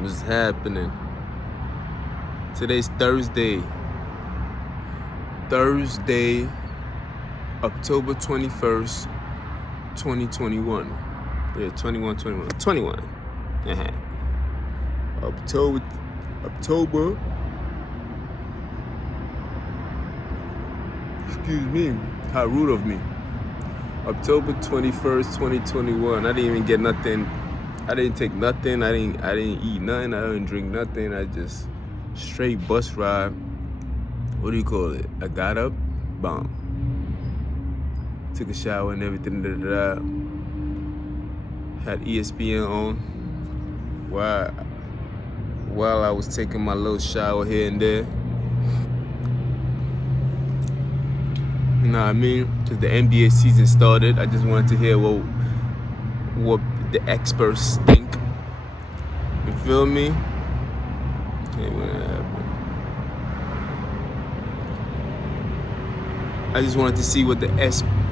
What's happening? Today's Thursday, October 21st, 2021. Yeah, 21. Uh-huh. October. Excuse me. How rude of me. October 21st, 2021. I didn't even get nothing. I didn't take nothing. I didn't eat nothing. I didn't drink nothing. I just straight bus ride. What do you call it? I got up, boom. Took a shower and everything. Had ESPN on while I was taking my little shower here and there. You know what I mean? Because the NBA season started. I just wanted to hear what the experts think. You feel me? Ain't gonna happen. I just wanted to see what the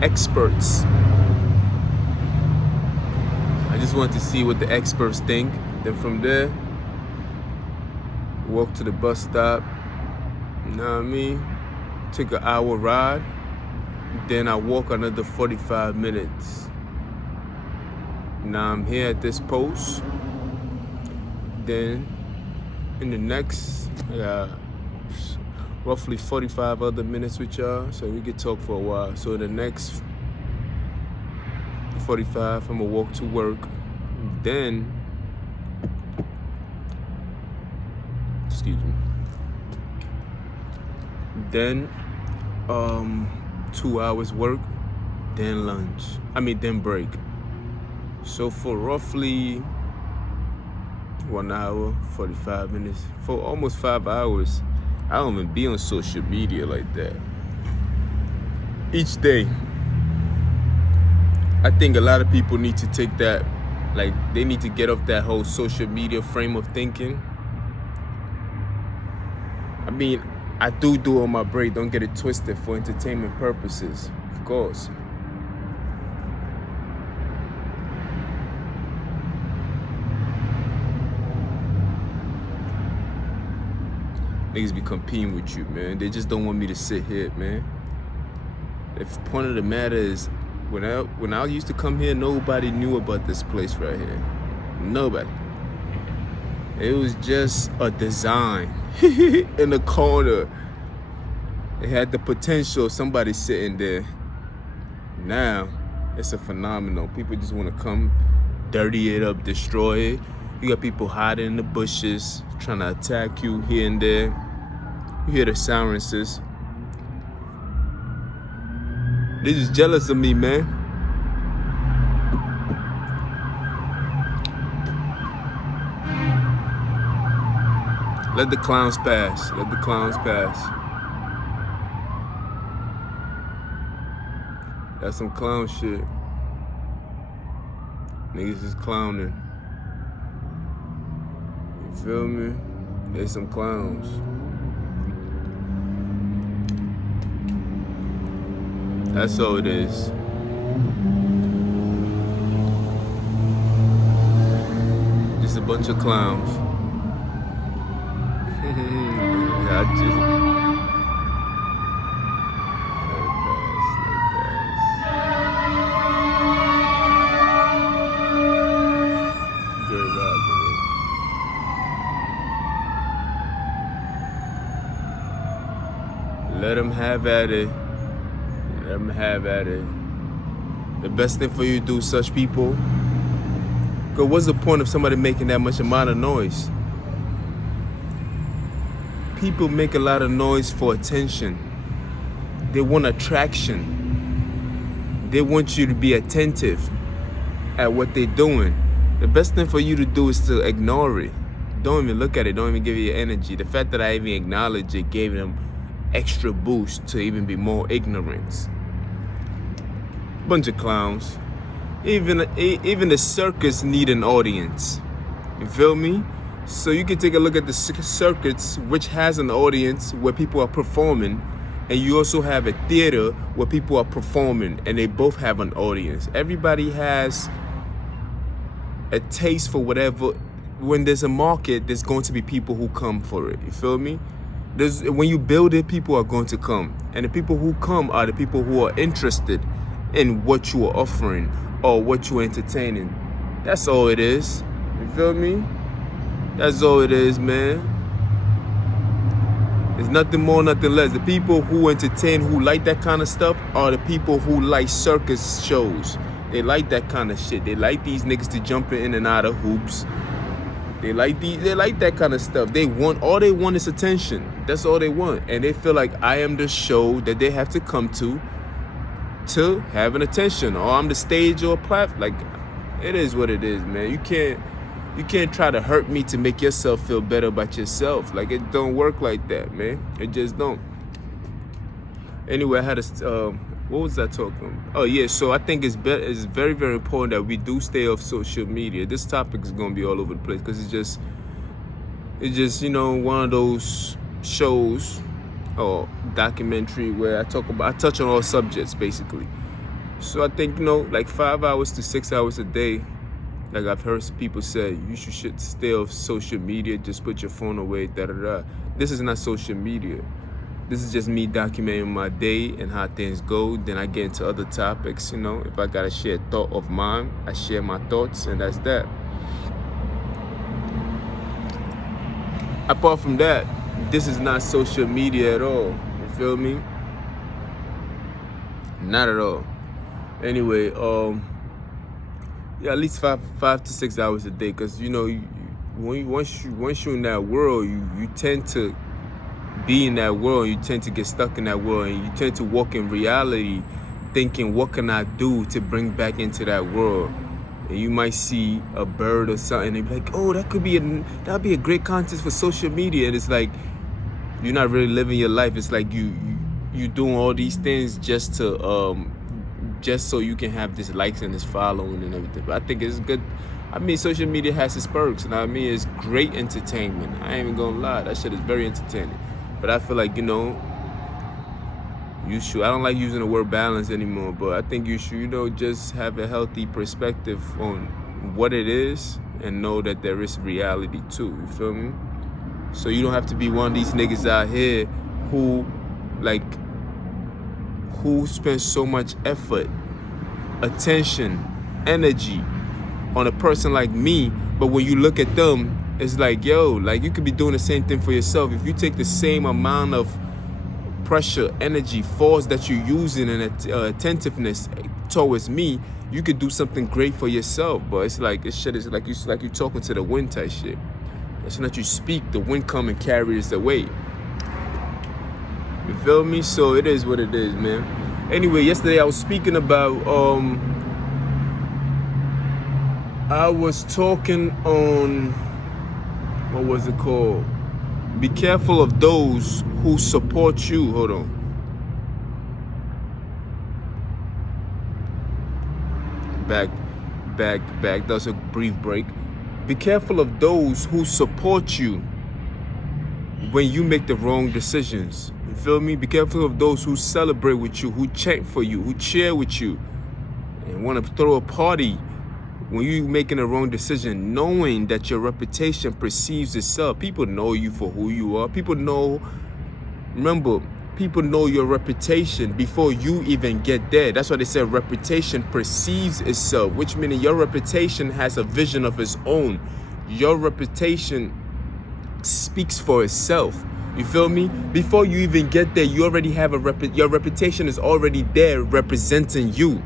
experts. I just wanted to see what the experts think. Then from there, walk to the bus stop. You know what I mean? Take an hour ride. Then I walk another 45 minutes. Now I'm here at this post. Then in the next, I got roughly 45 other minutes with y'all, so we could talk for a while. So in the next 45, I'm gonna walk to work. Then, excuse me. Then, 2 hours work, then lunch. Then break. So for roughly 1 hour, 45 minutes, for almost 5 hours, I don't even be on social media like that. Each day, I think a lot of people need to take that, like they need to get off that whole social media frame of thinking. I do on my break, don't get it twisted, for entertainment purposes, of course. Niggas be competing with you, man. They just don't want me to sit here, man. The point of the matter is, when I used to come here, nobody knew about this place right here. Nobody. It was just a design in the corner. It had the potential of somebody sitting there. Now, it's a phenomenon. People just want to come, dirty it up, destroy it. You got people hiding in the bushes, trying to attack you here and there. You hear the silences. They just jealous of me, man. Let the clowns pass. Let the clowns pass. That's some clown shit. Niggas is clowning. You feel me? They some clowns. That's all it is. Just a bunch of clowns. I just... Let them have at it. Let them have at it. The best thing for you to do, such people, because what's the point of somebody making that much amount of noise? People make a lot of noise for attention. They want attraction. They want you to be attentive at what they're doing. The best thing for you to do is to ignore it. Don't even look at it. Don't even give it your energy. The fact that I even acknowledge it gave them extra boost to even be more ignorance. Bunch of clowns. Even the circus need an audience. You feel me? So you can take a look at the circuits, which has an audience where people are performing, and you also have a theater where people are performing, and they both have an audience. Everybody has a taste for whatever when there's a market, there's going to be people who come for it. You feel me? When you build it, people are going to come. And the people who come are the people who are interested in what you are offering or what you're entertaining. That's all it is. You feel me? That's all it is, man. There's nothing more, nothing less. The people who entertain, who like that kind of stuff, are the people who like circus shows. They like that kind of shit. They like these niggas to jump in and out of hoops. They like that kind of stuff. All they want is attention. That's all they want. And they feel like I am the show that they have to come to have an attention. Or I'm the stage or platform. Like, it is what it is, man. You can't try to hurt me to make yourself feel better about yourself. Like, it don't work like that, man. It just don't. Anyway, I had what was I talking about? Oh, yeah, so I think it's very, very important that we do stay off social media. This topic is going to be all over the place because it's just, one of those shows or documentary where I touch on all subjects, basically. So I think, like 5 hours to 6 hours a day, like I've heard people say, you should stay off social media, just put your phone away, da-da-da. This is not social media. This is just me documenting my day and how things go. Then I get into other topics, If I got to share a thought of mine, I share my thoughts, and that's that. Apart from that, this is not social media at all. You feel me? Not at all. Anyway, at least 5 to 6 hours a day, because once you're in that world, you tend to be in that world. You tend to get stuck in that world, and you tend to walk in reality, thinking, "What can I do to bring back into that world?" And you might see a bird or something, and be like, "Oh, that'd be a great contest for social media." And it's like you're not really living your life. It's like you doing all these things just so you can have this likes and this following and everything. But I think it's good. I mean, social media has its perks, and I mean, it's great entertainment. I ain't even gonna lie, that shit is very entertaining. But I feel like, you should. I don't like using the word balance anymore, but I think you should, just have a healthy perspective on what it is and know that there is reality too. You feel me? So you don't have to be one of these niggas out here who spend so much effort, attention, energy on a person like me, but when you look at them, it's like, yo, like you could be doing the same thing for yourself. If you take the same amount of pressure, energy, force that you're using and attentiveness towards me, you could do something great for yourself. But it's like you're talking to the wind type shit. It's not you speak, the wind come and carries the weight. You feel me? So it is what it is, man. Anyway, yesterday I was speaking about I was talking on, what was it called? Be careful of those who support you. Hold on. Back. That was a brief break. Be careful of those who support you when you make the wrong decisions. You feel me? Be careful of those who celebrate with you, who chant for you, who cheer with you, and want to throw a party when you're making a wrong decision, knowing that your reputation perceives itself. People know you for who you are. People know your reputation before you even get there. That's why they say reputation perceives itself, which means your reputation has a vision of its own. Your reputation speaks for itself. You feel me? Before you even get there, you already have your reputation is already there representing you.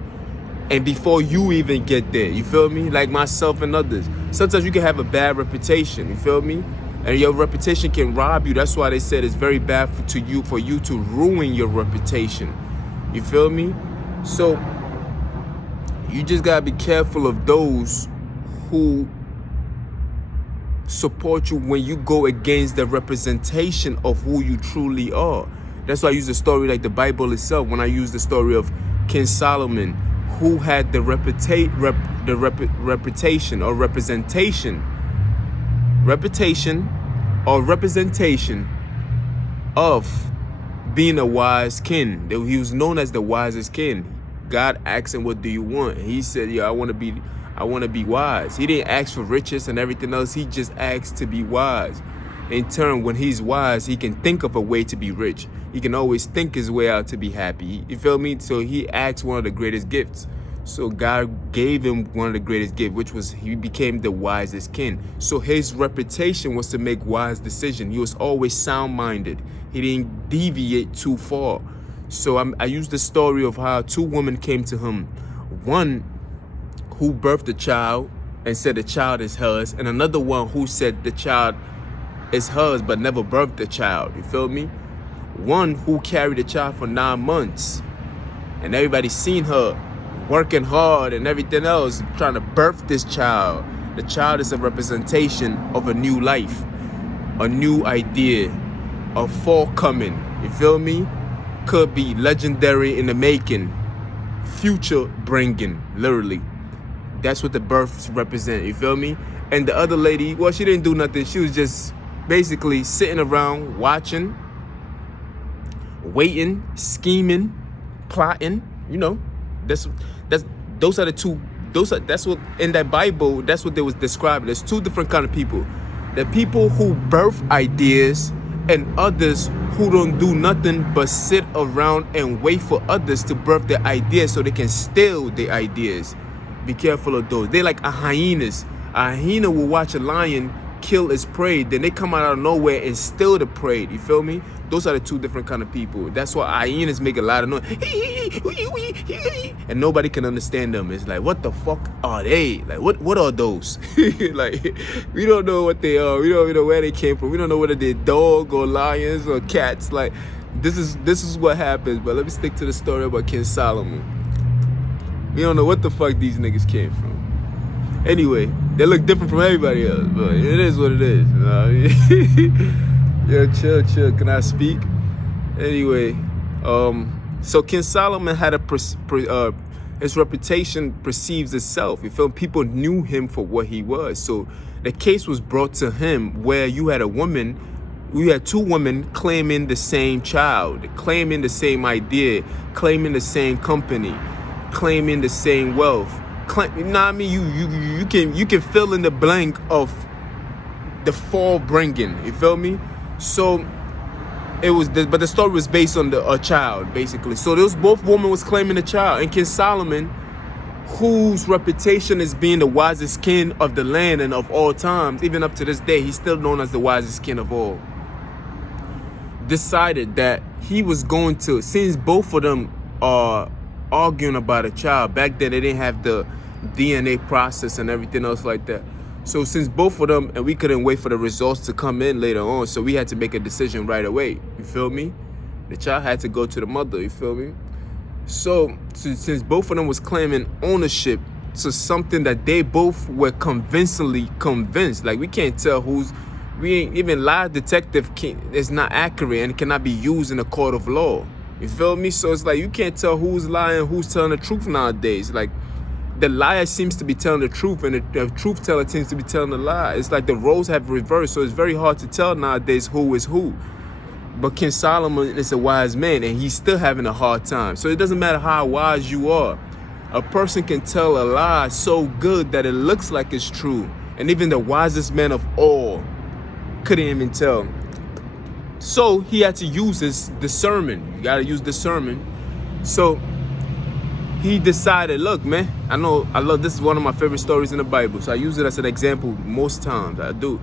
And before you even get there, you feel me? Like myself and others. Sometimes you can have a bad reputation, you feel me? And your reputation can rob you. That's why they said it's very bad for you to ruin your reputation. You feel me? So you just gotta be careful of those who support you when you go against the representation of who you truly are. That's why I use a story like the Bible itself. When I use the story of King Solomon, who had the reputation or representation of being a wise king. He was known as the wisest king. God asked him, "What do you want?" And he said, "Yeah, I want I want to be wise. He didn't ask for riches and everything else. He just asked to be wise. In turn, when he's wise, he can think of a way to be rich. He can always think his way out to be happy. You feel me? So he asked one of the greatest gifts. So God gave him one of the greatest gifts, which was he became the wisest king. So his reputation was to make wise decisions. He was always sound-minded. He didn't deviate too far. So I used the story of how two women came to him. One who birthed the child and said the child is hers, and another one who said the child is hers but never birthed the child. You feel me? One who carried the child for 9 months, and everybody seen her working hard and everything else, trying to birth this child. The child is a representation of a new life, a new idea, a forthcoming. You feel me? Could be legendary in the making, future bringing, literally. That's what the births represent. You feel me? And the other lady, well, she didn't do nothing. She was just basically sitting around watching, waiting, scheming, plotting. You know, that's what in that Bible, that's what they was describing. There's two different kind of people. The people who birth ideas and others who don't do nothing but sit around and wait for others to birth their ideas so they can steal their ideas. Be careful of those. They're like a hyenas. A hyena will watch a lion kill its prey, then they come out of nowhere and steal the prey. You feel me? Those are the two different kind of people. That's why hyenas make a lot of noise. And nobody can understand them. It's like, what the fuck are they? Like, what are those? Like, we don't know what they are. We don't even know where they came from. We don't know whether they're dog or lions or cats. Like, this is what happens. But let me stick to the story about King Solomon. We don't know what the fuck these niggas came from. Anyway, they look different from everybody else, but it is what it is. You know what I mean? Yo, chill. Can I speak? Anyway, so King Solomon had his reputation perceives itself. You feel me? People knew him for what he was. So the case was brought to him where you had two women claiming the same child, claiming the same idea, claiming the same company, claiming the same wealth. You know what I mean? You can fill in the blank of the fall bringing. You feel me? So it was, but the story was based on a child, basically. So those both women was claiming a child, and King Solomon, whose reputation as being the wisest king of the land and of all times, even up to this day, he's still known as the wisest king of all, decided that he was going to, since both of them are arguing about a child. Back then they didn't have the DNA process and everything else like that. So since both of them, and we couldn't wait for the results to come in later on, so we had to make a decision right away. You feel me? The child had to go to the mother. You feel me? So since both of them was claiming ownership to something that they both were convincingly convinced, like we can't tell even lie detective is not accurate and cannot be used in a court of law. You feel me? So it's like you can't tell who's lying, who's telling the truth nowadays. Like, the liar seems to be telling the truth, and the truth teller seems to be telling the lie. It's like the roles have reversed, so it's very hard to tell nowadays who is who. But King Solomon is a wise man, and he's still having a hard time. So it doesn't matter how wise you are. A person can tell a lie so good that it looks like it's true. And even the wisest man of all couldn't even tell. So he had to use his discernment. You gotta use discernment. So he decided, look, man, I love this is one of my favorite stories in the Bible. So I use it as an example most times. I do.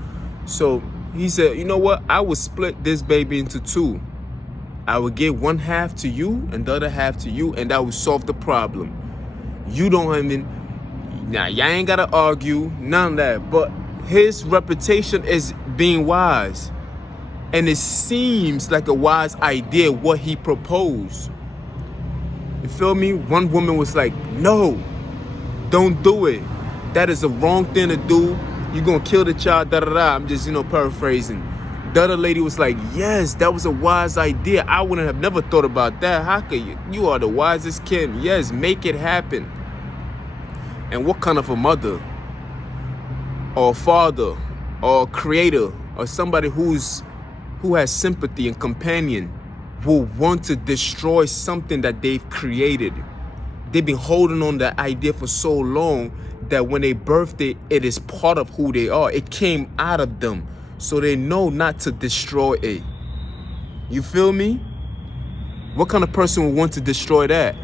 So he said, you know what? I will split this baby into two. I will give one half to you and the other half to you, and that will solve the problem. You don't even, now y'all ain't gotta argue, none of that. But his reputation is being wise. And it seems like a wise idea what he proposed. You feel me? One woman was like, no, don't do it. That is the wrong thing to do. You're going to kill the child, da-da-da. I'm just, paraphrasing. The other lady was like, yes, that was a wise idea. I wouldn't have never thought about that. How could you? You are the wisest king. Yes, make it happen. And what kind of a mother or father or creator or somebody who has sympathy and companion will want to destroy something that they've created? They've been holding on to that idea for so long that when they birthed it, it is part of who they are. It came out of them. So they know not to destroy it. You feel me? What kind of person would want to destroy that?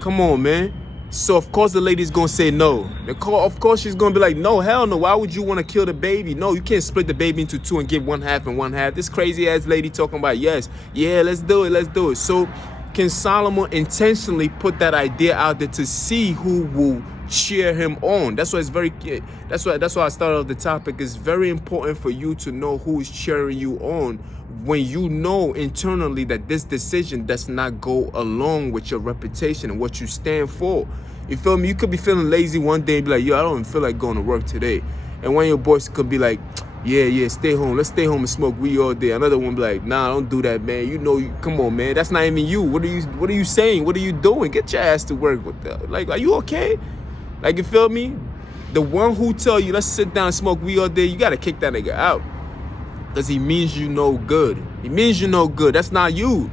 Come on, man. So of course the lady's gonna say no. Of course she's gonna be like, no, hell no. Why would you want to kill the baby? No, you can't split the baby into two and give one half and one half. This crazy ass lady talking about, yes, yeah, let's do it, let's do it. So King Solomon intentionally put that idea out there to see who will cheer him on. That's why it's very, that's why I started off the topic. It's very important for you to know who is cheering you on when you know internally that this decision does not go along with your reputation and what you stand for. You feel me? You could be feeling lazy one day and be like, yo, I don't even feel like going to work today. And one of your boys could be like, yeah, stay home. Let's stay home and smoke weed all day. Another one be like, nah, don't do that, man. You know, come on, man. That's not even you. What are you saying? What are you doing? Get your ass to work with that. Like, are you okay? Like, you feel me? The one who tell you, let's sit down and smoke weed all day, you got to kick that nigga out. Because he means you no good. He means you no good. That's not you.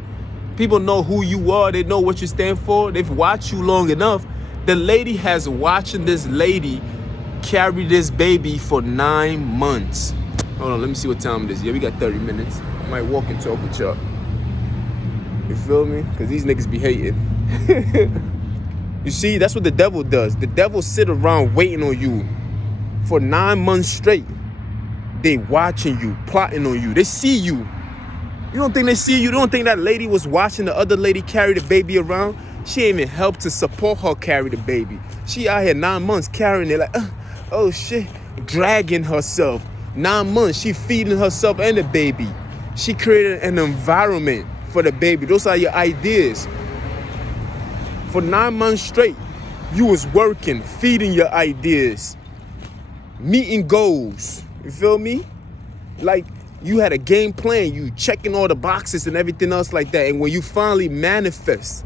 People know who you are. They know what you stand for. They've watched you long enough. The lady has watching this lady carry this baby for 9 months. Hold on, let me see what time it is. Yeah, we got 30 minutes. I might walk and talk with y'all. You feel me? Because these niggas be hating. You see, that's what the devil does. The devil sit around waiting on you for 9 months straight. They watching you, plotting on you. They see you. You don't think they see you? You don't think that lady was watching the other lady carry the baby around? She ain't even helped to support her carry the baby. She out here 9 months carrying it like, oh shit, dragging herself. 9 months, she feeding herself and the baby. She created an environment for the baby. Those are your ideas. For 9 months straight, you was working, feeding your ideas, meeting goals. You feel me? Like, you had a game plan, you checking all the boxes and everything else like that. And when you finally manifest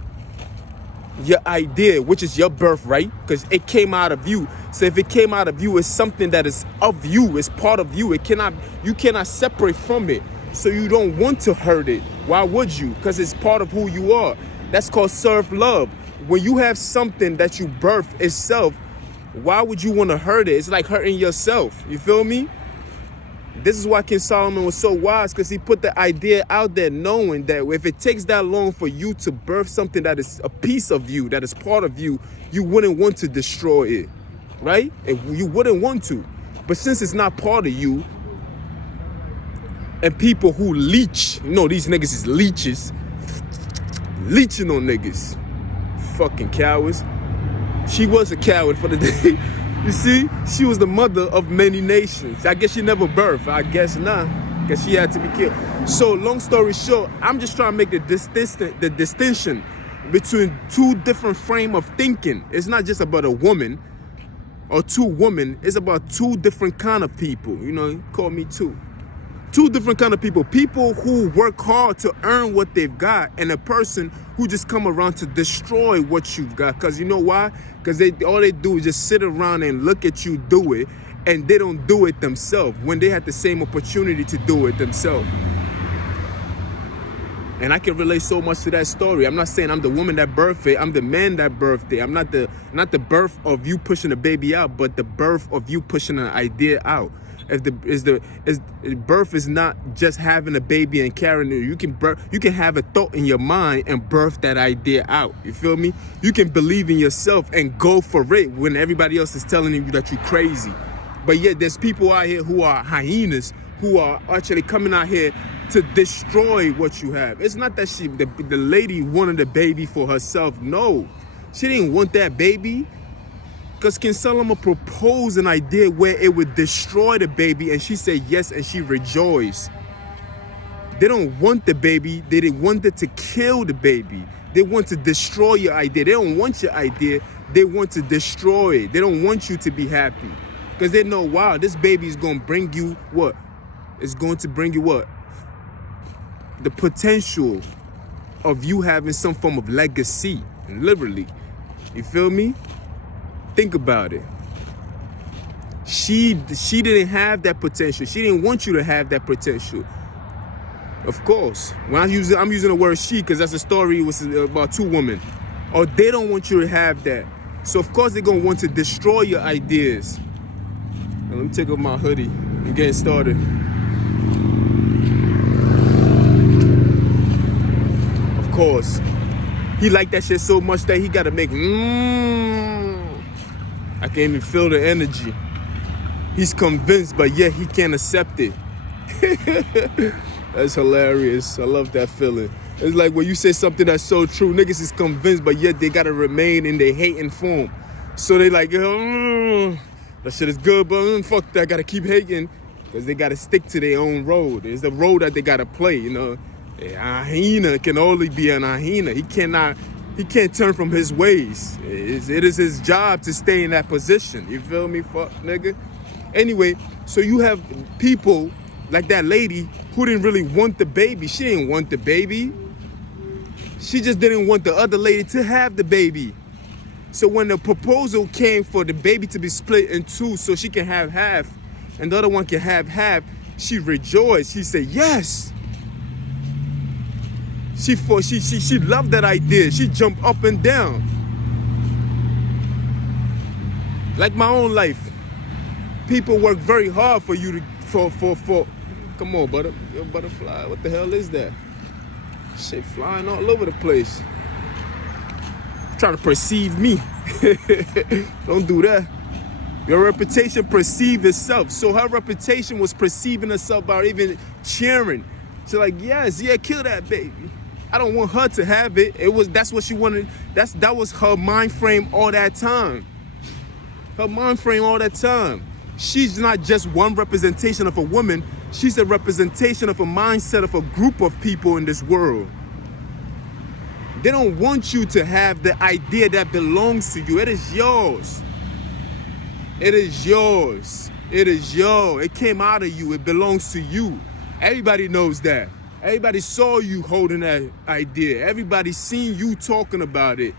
your idea, which is your birthright, because it came out of you. So if it came out of you, it's something that is of you, it's part of you. You cannot separate from it. So you don't want to hurt it. Why would you? Because it's part of who you are. That's called self-love. When you have something that you birth itself, why would you want to hurt it? It's like hurting yourself. You feel me? This is why King Solomon was so wise, because he put the idea out there knowing that if it takes that long for you to birth something that is a piece of you, that is part of you, you wouldn't want to destroy it, right? You wouldn't want to. But since it's not part of you, and people who leech, you know, these niggas is leeches, leeching on niggas, fucking cowards. She was a coward for the day. You see, she was the mother of many nations. I guess she never birthed. I guess not, because she had to be killed. So long story short, I'm just trying to make the distinction between two different frame of thinking. It's not just about a woman or two women. It's about two different kind of people. You know, call me two. Two different kind of people. People who work hard to earn what they've got, and a person who just come around to destroy what you've got. Because you know why? Because all they do is just sit around and look at you do it, and they don't do it themselves when they had the same opportunity to do it themselves. And I can relate so much to that story. I'm not saying I'm the woman that birthed it. I'm the man that birthed it. I'm not the birth of you pushing the baby out, but the birth of you pushing an idea out. Birth is not just having a baby and carrying it. You can have a thought in your mind and birth that idea out. You feel me? You can believe in yourself and go for it when everybody else is telling you that you're crazy. But yet there's people out here who are hyenas, who are actually coming out here to destroy what you have. It's not that the lady wanted a baby for herself. No, she didn't want that baby. Because King Solomon proposed an idea where it would destroy the baby, and she said yes, and she rejoiced. They don't want the baby. They didn't want it to kill the baby. They want to destroy your idea. They don't want your idea. They want to destroy it. They don't want you to be happy. Because they know, wow, this baby is going to bring you what? It's going to bring you what? The potential of you having some form of legacy, literally. You feel me? Think about it. She didn't have that potential. She didn't want you to have that potential. Of course, when I'm using the word she, because that's a story. It was about two women. or they don't want you to have that. So of course they're gonna want to destroy your ideas. Now, let me take off my hoodie. I'm getting started. Of course, he liked that shit so much that he gotta make I can't even feel the energy. He's convinced, but yet he can't accept it. That's hilarious. I love that feeling. It's like when you say something that's so true, niggas is convinced, but yet they gotta remain in their hating form. So they like, that shit is good, but fuck that, I gotta keep hating. Because they gotta stick to their own road. It's the road that they gotta play, you know. A hyena can only be an hyena. He can't turn from his ways. It is his job to stay in that position. You feel me, fuck nigga? Anyway, so you have people like that lady who didn't really want the baby. She didn't want the baby. She just didn't want the other lady to have the baby. So when the proposal came for the baby to be split in two so she can have half and the other one can have half, she rejoiced. She said, yes. She loved that idea. She jumped up and down. Like my own life. People work very hard for you to, for come on, butterfly, what the hell is that? Shit flying all over the place. Trying to perceive me. Don't do that. Your reputation perceives itself. So her reputation was perceiving herself by even cheering. She's like, yes, yeah, kill that baby. I don't want her to have it. That's what she wanted. That was her mind frame all that time. Her mind frame all that time. She's not just one representation of a woman. She's a representation of a mindset of a group of people in this world. They don't want you to have the idea that belongs to you. It is yours. It is yours. It is yours. It came out of you. It belongs to you. Everybody knows that. Everybody saw you holding that idea. Everybody seen you talking about it.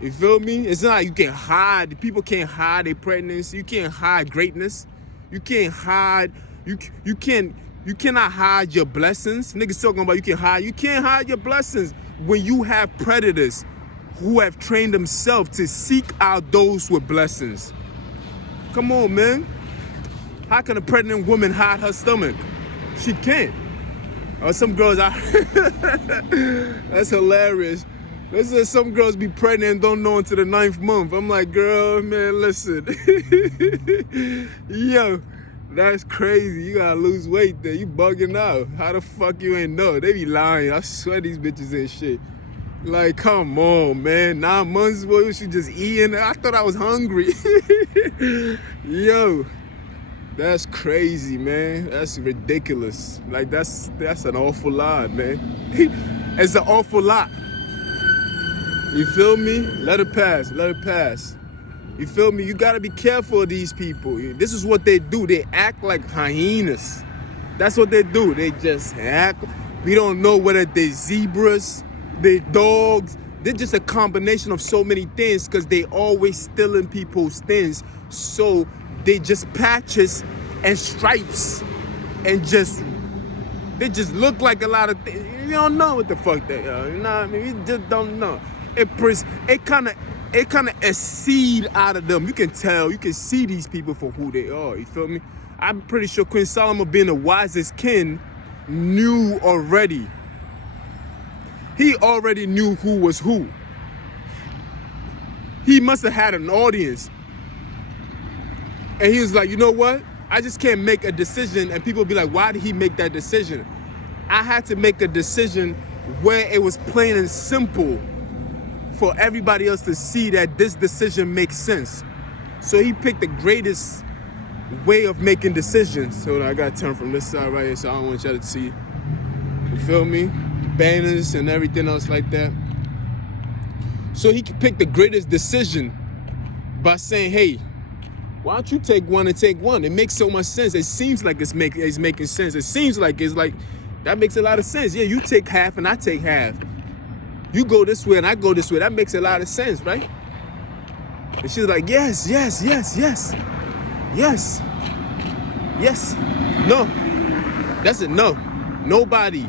You feel me? It's not like you can hide. People can't hide their pregnancy. You can't hide greatness. You can't hide. You cannot hide your blessings. Niggas talking about you can hide. You can't hide your blessings when you have predators who have trained themselves to seek out those with blessings. Come on, man. How can a pregnant woman hide her stomach? She can't. Or some girls are. That's hilarious. Listen, some girls be pregnant and don't know until the 9th month. I'm like, girl, man, listen. Yo, that's crazy. You gotta lose weight there. You bugging out. How the fuck you ain't know? They be lying. I swear these bitches ain't shit. Like, come on, man. 9 months, boy, you should just eating. I thought I was hungry. Yo, that's crazy, man. That's ridiculous. Like, that's an awful lot, man. It's an awful lot. You feel me? Let it pass. Let it pass. You feel me? You gotta be careful of these people. This is what they do. They act like hyenas. That's what they do. They just act. We don't know whether they're zebras, they're dogs. They're just a combination of so many things because they always stealing people's things. So they just patches and stripes and they just look like a lot of things. You don't know what the fuck they are. You know what I mean? You just don't know. It kind of exceed out of them. You can tell, you can see these people for who they are. You feel me? I'm pretty sure Queen Solomon, being the wisest king, knew already. He already knew who was who. He must have had an audience. And he was like, you know what? I just can't make a decision. And people be like, why did he make that decision? I had to make a decision where it was plain and simple for everybody else to see that this decision makes sense. So he picked the greatest way of making decisions. So I gotta turn from this side right here, so I don't want y'all to see. You feel me? Banners and everything else like that. So he could pick the greatest decision by saying, hey, why don't you take one and take one? It makes so much sense. It seems like it's making sense. It seems like it's like, that makes a lot of sense. Yeah, you take half and I take half. You go this way and I go this way. That makes a lot of sense, right? And she's like, yes, yes, yes, yes, yes, yes. No, that's it, no. Nobody.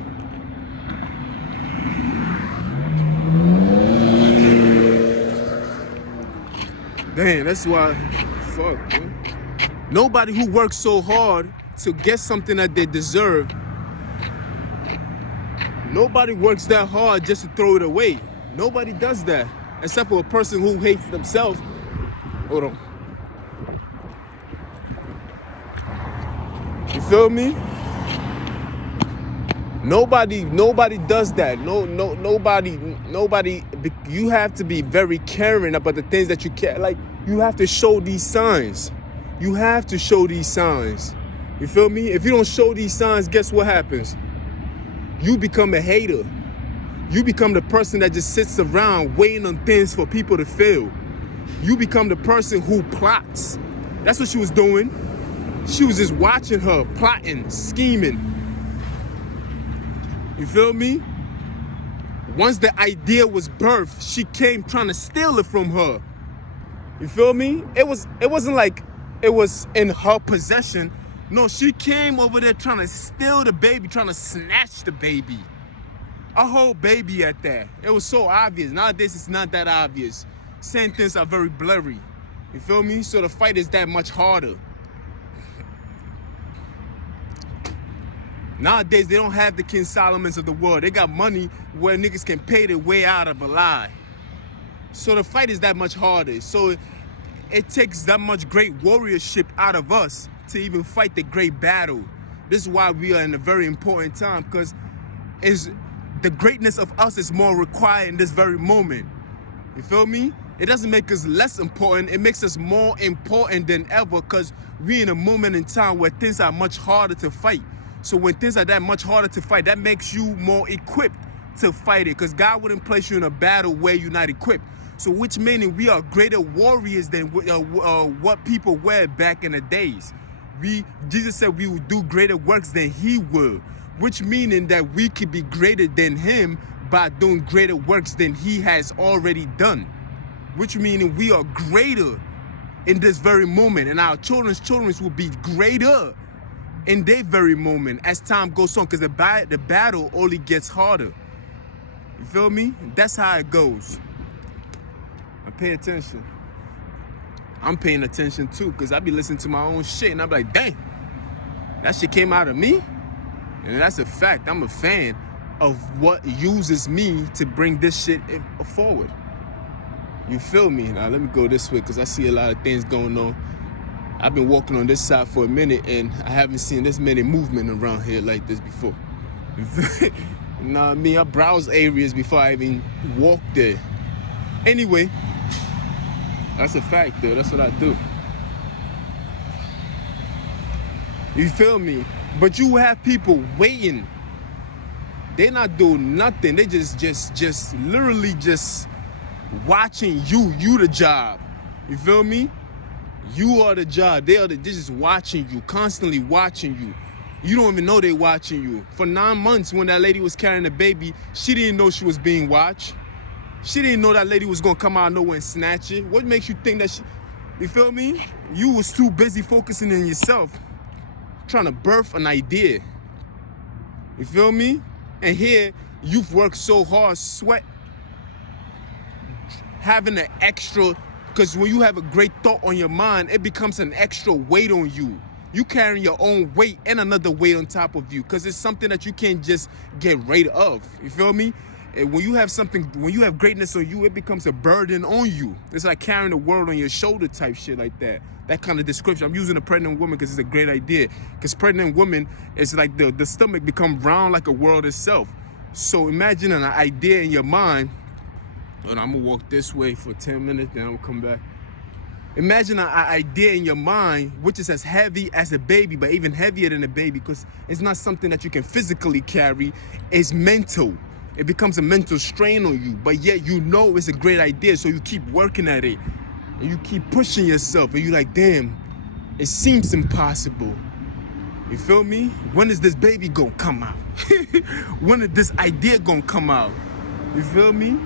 Damn, that's why, fuck, man. Nobody who works so hard to get something that they deserve, nobody works that hard just to throw it away. Nobody does that, except for a person who hates themselves. Hold on. You feel me? Nobody does that. Nobody. You have to be very caring about the things that you care. Like, you have to show these signs. You have to show these signs. You feel me? If you don't show these signs, guess what happens? You become a hater. You become the person that just sits around waiting on things for people to fail. You become the person who plots. That's what she was doing. She was just watching her, plotting, scheming. You feel me? Once the idea was birthed, she came trying to steal it from her. You feel me? It wasn't like it was in her possession. No, she came over there trying to steal the baby, trying to snatch the baby. A whole baby at that. It was so obvious. Nowadays, it's not that obvious. Sentences are very blurry. You feel me? So the fight is that much harder. Nowadays, they don't have the King Solomons of the world. They got money where niggas can pay their way out of a lie. So the fight is that much harder. So it takes that much great warriorship out of us to even fight the great battle. This is why we are in a very important time, because the greatness of us is more required in this very moment. You feel me? It doesn't make us less important. It makes us more important than ever, because we're in a moment in time where things are much harder to fight. So when things are that much harder to fight, that makes you more equipped to fight it, because God wouldn't place you in a battle where you're not equipped. So which meaning we are greater warriors than what people were back in the days. Jesus said we would do greater works than he will, which meaning that we could be greater than him by doing greater works than he has already done. Which meaning we are greater in this very moment, and our children's will be greater in their very moment as time goes on, because the battle only gets harder. You feel me? That's how it goes. I pay attention. I'm paying attention too, because I be listening to my own shit and I'm like, dang, that shit came out of me? And that's a fact. I'm a fan of what uses me to bring this shit forward. You feel me? Now let me go this way, because I see a lot of things going on. I've been walking on this side for a minute and I haven't seen this many movement around here like this before. You know what I mean? I browse areas before I even walk there. Anyway, that's a fact though. That's what I do. You feel me? But you have people waiting. They're not doing nothing. They just literally just watching you. You the job. You feel me? You are the job. They're just watching you, constantly watching you. You don't even know they're watching you. For 9 months, when that lady was carrying the baby, she didn't know she was being watched. She didn't know that lady was gonna come out of nowhere and snatch it. What makes you think that you feel me? You was too busy focusing on yourself, trying to birth an idea. You feel me? And here, you've worked so hard, sweat, having an extra, because when you have a great thought on your mind, it becomes an extra weight on you. You carrying your own weight and another weight on top of you, because it's something that you can't just get rid of. You feel me? And when you have greatness on you, it becomes a burden on you. It's like carrying the world on your shoulder type shit like that. That kind of description. I'm using a pregnant woman because it's a great idea. Because pregnant woman, it's like the stomach become round like a world itself. So imagine an idea in your mind. And I'm gonna walk this way for 10 minutes, then I'm gonna come back. Imagine an idea in your mind, which is as heavy as a baby, but even heavier than a baby, because it's not something that you can physically carry. It's mental. It becomes a mental strain on you, but yet you know it's a great idea, so you keep working at it. And you keep pushing yourself, and you're like, damn, it seems impossible. You feel me? When is this baby gonna come out? When is this idea gonna come out? You feel me?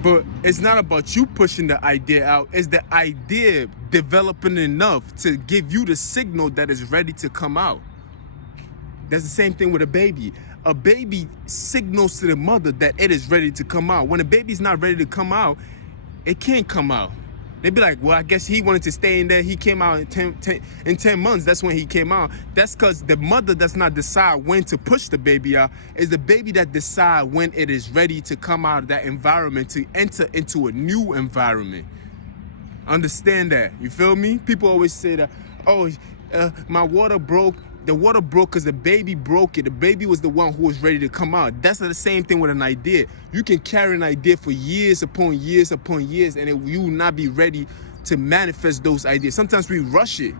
But it's not about you pushing the idea out. It's the idea developing enough to give you the signal that is ready to come out. That's the same thing with a baby. A baby signals to the mother that it is ready to come out. When a baby's not ready to come out, it can't come out. They'd be like, well, I guess he wanted to stay in there. He came out in 10 months. That's when he came out. That's because the mother does not decide when to push the baby out. It's the baby that decide when it is ready to come out of that environment, to enter into a new environment. Understand that. You feel me? People always say that, oh, my water broke. The water broke because the baby broke it. The baby was the one who was ready to come out. That's the same thing with an idea. You can carry an idea for years upon years upon years, and you will not be ready to manifest those ideas. Sometimes we rush it.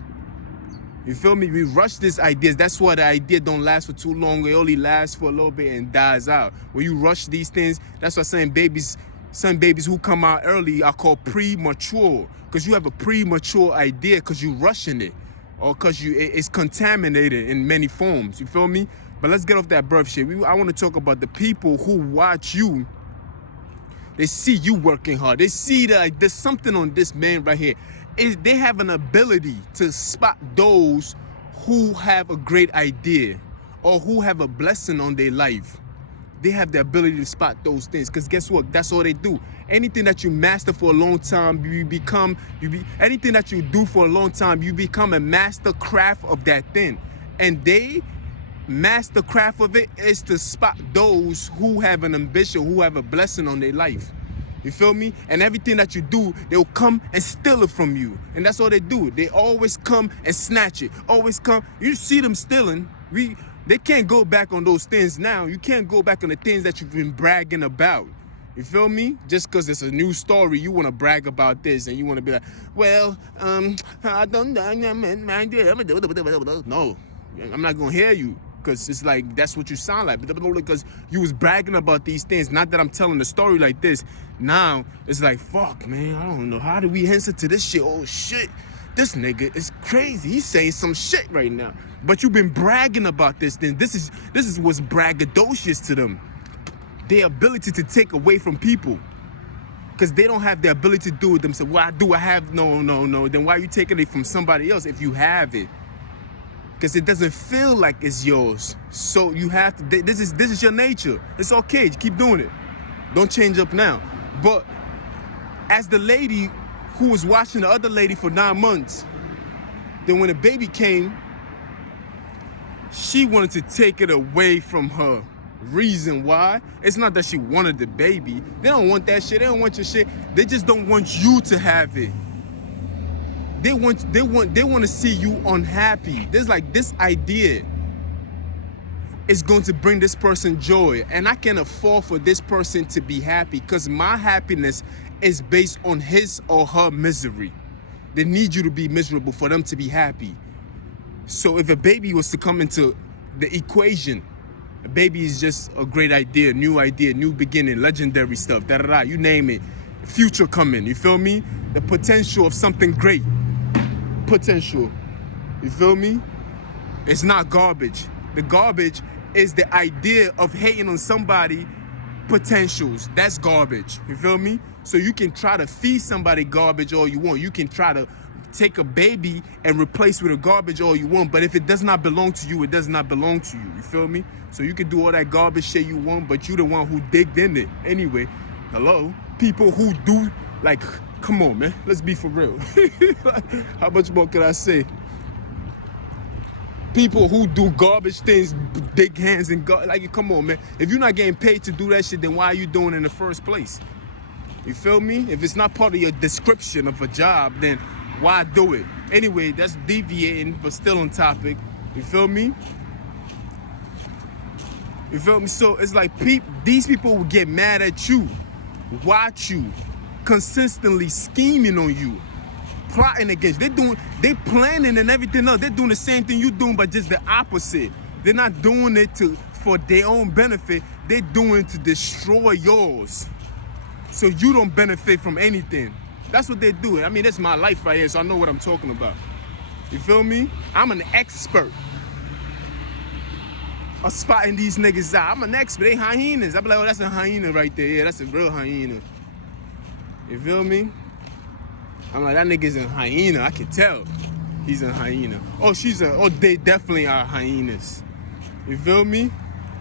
You feel me? We rush these ideas. That's why the idea don't last for too long. It only lasts for a little bit and dies out. When you rush these things, that's why some babies who come out early are called premature, because you have a premature idea because you're rushing it. Or because it's contaminated in many forms, you feel me? But let's get off that birth shit. I want to talk about the people who watch you. They see you working hard. They see that like, there's something on this man right here. They have an ability to spot those who have a great idea or who have a blessing on their life. They have the ability to spot those things, because guess what? That's all they do. Anything that you master for a long time, anything that you do for a long time, you become a master craft of that thing. And they master craft of it is to spot those who have an ambition, who have a blessing on their life. You feel me? And everything that you do, they'll come and steal it from you. And that's all they do. They always come and snatch it. Always come. You see them stealing. They can't go back on those things now. You can't go back on the things that you've been bragging about. You feel me? Just because it's a new story, you want to brag about this and you want to be like, well, I don't know. No, I'm not going to hear you, because it's like that's what you sound like. Because you was bragging about these things. Not that I'm telling the story like this. Now, it's like, fuck, man, I don't know. How do we answer to this shit? Oh, shit. This nigga is crazy. He's saying some shit right now. But you've been bragging about this. Then this is what's braggadocious to them. Their ability to take away from people, because they don't have the ability to do it themselves. Well, I have no. Then why are you taking it from somebody else if you have it? Because it doesn't feel like it's yours. So you have to. This is your nature. It's okay. Keep doing it. Don't change up now. But as the lady who was watching the other lady for 9 months, then when the baby came, she wanted to take it away from her. Reason why? It's not that she wanted the baby. They don't want that shit. They don't want your shit. They just don't want you to have it. They want to see you unhappy. There's like this idea is going to bring this person joy, and I can afford for this person to be happy, because my happiness is based on his or her misery. They need you to be miserable for them to be happy. So if a baby was to come into the equation, a baby is just a great idea, new beginning, legendary stuff, you name it. Future coming, you feel me? The potential of something great. Potential, you feel me? It's not garbage. The garbage is the idea of hating on somebody potentials. That's garbage, you feel me? So you can try to feed somebody garbage all you want. You can try to take a baby and replace with a garbage all you want, but if it does not belong to you, it does not belong to you. You feel me? So you can do all that garbage shit you want, but you the one who digged in it. Anyway, hello? People who do, like, come on, man. Let's be for real. How much more can I say? People who do garbage things, dig hands and like, come on, man. If you're not getting paid to do that shit, then why are you doing it in the first place? You feel me? If it's not part of your description of a job, then why do it? Anyway, that's deviating, but still on topic. You feel me? You feel me? So it's like these people will get mad at you, watch you, consistently scheming on you, plotting against. They planning and everything else. They're doing the same thing you're doing, but just the opposite. They're not doing it for their own benefit. They're doing it to destroy yours, so you don't benefit from anything. That's what they do. I mean, that's my life right here, so I know what I'm talking about. You feel me? I'm an expert of spotting these niggas out. I'm an expert. They hyenas. I be like, oh, that's a hyena right there. Yeah, that's a real hyena. You feel me? I'm like, that nigga's a hyena. I can tell he's a hyena. Oh, they definitely are hyenas. You feel me?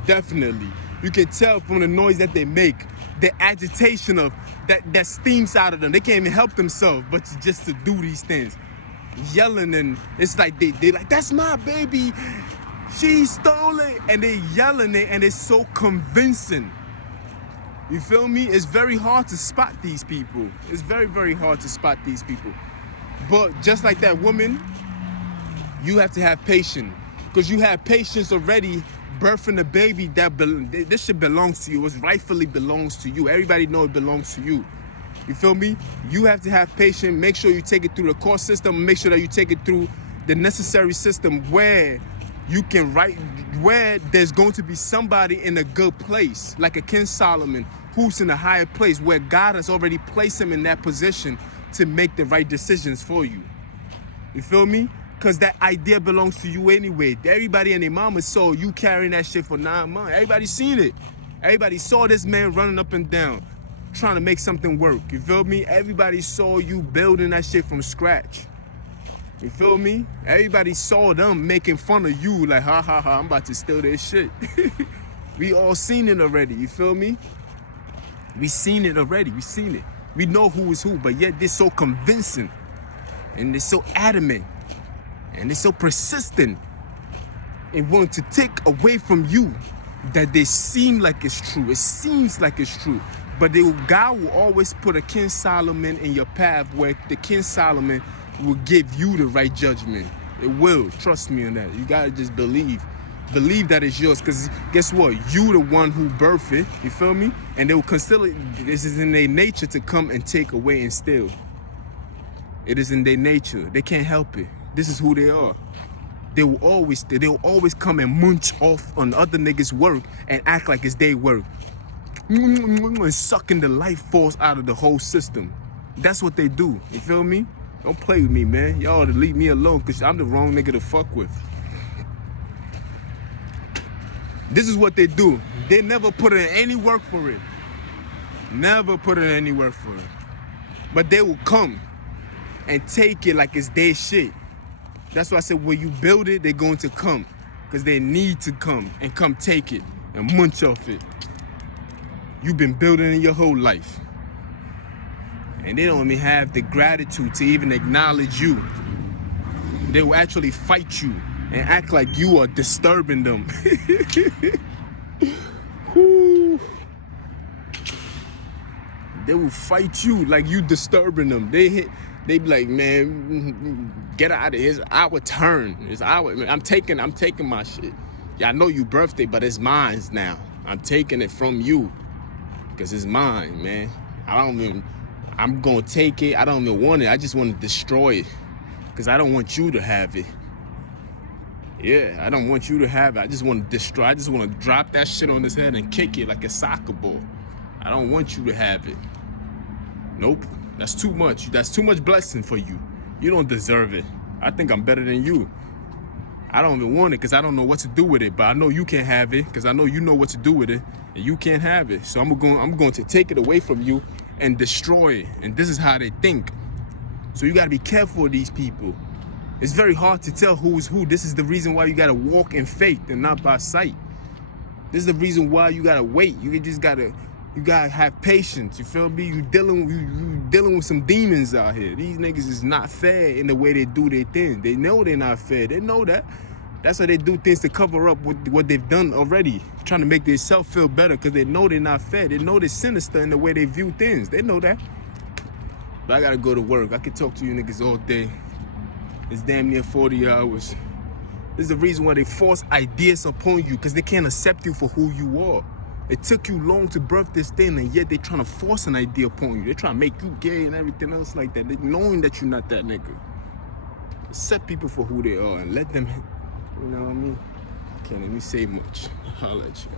Definitely. You can tell from the noise that they make. the agitation of that steams out of them. They can't even help themselves, but just to do these things, yelling, and it's like they like, that's my baby, she stole it, and they yelling it, and it's so convincing. You feel me? It's very hard to spot these people. It's very, very hard to spot these people. But just like that woman, you have to have patience, because you have patience already birthing a baby that this shit belongs to you. It rightfully belongs to you. Everybody know it belongs to you. You feel me? You have to have patience. Make sure you take it through the court system. Make sure that you take it through the necessary system where you can where there's going to be somebody in a good place, like a King Solomon, who's in a higher place, where God has already placed him in that position to make the right decisions for you. You feel me? Because that idea belongs to you anyway. Everybody and their mama saw you carrying that shit for 9 months. Everybody seen it. Everybody saw this man running up and down, trying to make something work. You feel me? Everybody saw you building that shit from scratch. You feel me? Everybody saw them making fun of you like, ha ha ha, I'm about to steal their shit. We all seen it already. You feel me? We seen it already. We seen it. We know who is who, but yet they're so convincing, and they're so adamant, and they're so persistent in wanting to take away from you that they seem like it's true. It seems like it's true. But God will always put a King Solomon in your path, where the King Solomon will give you the right judgment. It will. Trust me on that. You gotta just believe. Believe that it's yours, because guess what? You the one who birthed it. You feel me? And they will consider this is in their nature to come and take away and steal. It is in their nature. They can't help it. This is who they are. They will always come and munch off on other niggas' work and act like it's their work. And sucking the life force out of the whole system. That's what they do. You feel me? Don't play with me, man. Y'all ought to leave me alone, because I'm the wrong nigga to fuck with. This is what they do. They never put in any work for it. Never put in any work for it. But they will come and take it like it's their shit. That's why I said when you build it, they're going to come, because they need to come and come take it and munch off it. You've been building it your whole life, and they don't even have the gratitude to even acknowledge you. They will actually fight you and act like you are disturbing them. They will fight you like you disturbing them. They be like, man, get out of here. It's our turn. It's our. I'm taking my shit. Yeah, I know you birthday, but it's mine now. I'm taking it from you, because it's mine, man. I'm gonna take it. I don't even want it. I just want to destroy it, because I don't want you to have it. Yeah, I don't want you to have it. I just want to destroy. I just want to drop that shit on his head and kick it like a soccer ball. I don't want you to have it. Nope. That's too much. That's too much blessing for you. You don't deserve it. I think I'm better than you. I don't even want it, because I don't know what to do with it. But I know you can't have it, because I know you know what to do with it, and you can't have it. So I'm going to take it away from you and destroy it. And this is how they think. So you got to be careful of these people. It's very hard to tell who is who. This is the reason why you got to walk in faith and not by sight. This is the reason why you got to wait. You gotta have patience. You feel me? You dealing with some demons out here. These niggas is not fair in the way they do their things. They know they're not fair. They know that. That's why they do things to cover up what they've done already, trying to make themselves feel better, because they know they're not fair. They know they're sinister in the way they view things. They know that. But I gotta go to work. I can talk to you niggas all day. It's damn near 40 hours. This is the reason why they force ideas upon you, because they can't accept you for who you are. It took you long to birth this thing, and yet they're trying to force an idea upon you. They're trying to make you gay and everything else like that. They knowing that you're not that nigga. Accept people for who they are and let them, you know what I mean? Can't let me say much. I'll let you.